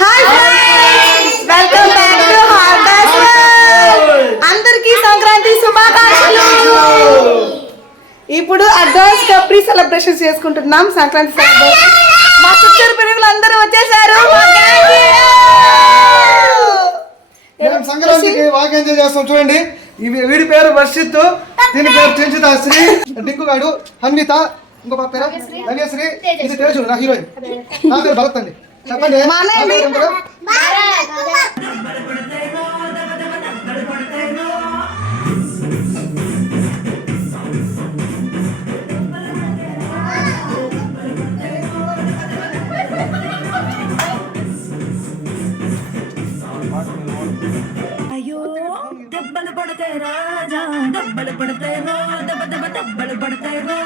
Hi friends, welcome back to hardest world. అందరికీ సంక్రాంతి శుభాకాంక్షలు. ఇప్పుడు అడ్వాన్స్ గా ప్రీ సెలబ్రేషన్ చేసుకుంటున్నాం. సంక్రాంతి సెలబ్రేషన్ మా చుట్టూరు పిల్లలు అందరూ వచ్చేసారు. మేము సంక్రాంతికి బాగా ఎంజాయ్ చేస్తాం. చూడండి, వీడి పేరు వర్షిత్, దీని పేరు చెంచుతా శ్రీ, డింకుగాడు, హన్విత, ఇంకో పాప పేరు నవ్యశ్రీ, ఇది తేజు నా హీరోయిన్. నా పేరు భరత్ అండి. చెప్పండి దెబ్బలు పడతాయి రాజా, దెబ్బలు పడతాయి రో, దెబ్బలు పడతాయి రో.